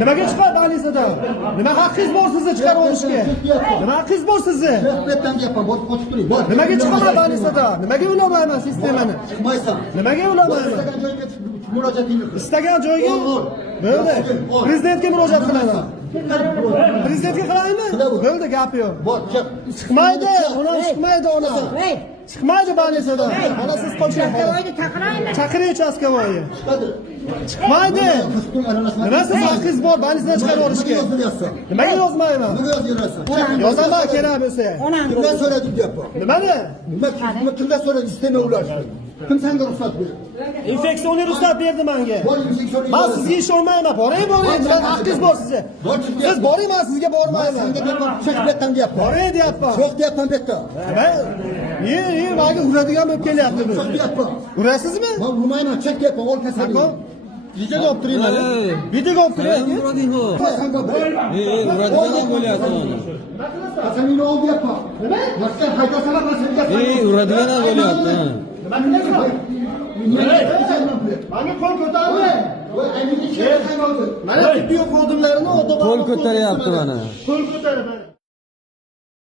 Nimaga chiqadi Anisada? Nima haqqingiz bor sizni chiqarib olishga? Nima haqqingiz bor sizni? Nimaga chiqaman Anisada? Nimaga ulamayman sistemani? Chiqmaysan. Nimaga ulamayman? Istagan joyga bo'ldi. Prezidentga murojaat qilaman. Prezidentga qilaymi? Bo'ldi, gap yo'q. Chiqmaydi, ona chiqmaydi ona. Chiqmaydi Banisada. Mana siz qochyapsiz. Chaqiring uchastkavoyni. Chiqmaydi. Nima siz haqqingiz bor Banisada chiqarib olishga? Nimaga yozmayman? Nima yozaverasiz? Yozaman kerak bo'lsa. Kimdan so'radim deyapman. Nimani? Nima kimdan so'radim? Sistema ulashdi. Kim senga ruxsat berdi? Infeksionni ruxsat berdi menga. Men sizga ishonmayman. Boring. Sizlar haqqingiz bor sizga. Siz boring, men sizga bormayman. Chekletdan deyapman. Boring deyapman. Yo'q deyapman bu yerda. Menga uradigan bo'lib kelyapti bu. Yo'q deyapman. Urasizmi? Men urmayman, chek deyapman. Ol kasallik. Videoga olib turayman. Videoga olib turayman. Uradigan bo'lyapti. Kasallikni ol deyapman. Nima? Maskan haydasalar men senga. Uradigan bo'lyapti. Menga qo'l ko'tardi. Mana tibbiy xodimlarini Qo'l ko'taryapti mana. Qo'l ko'tardi.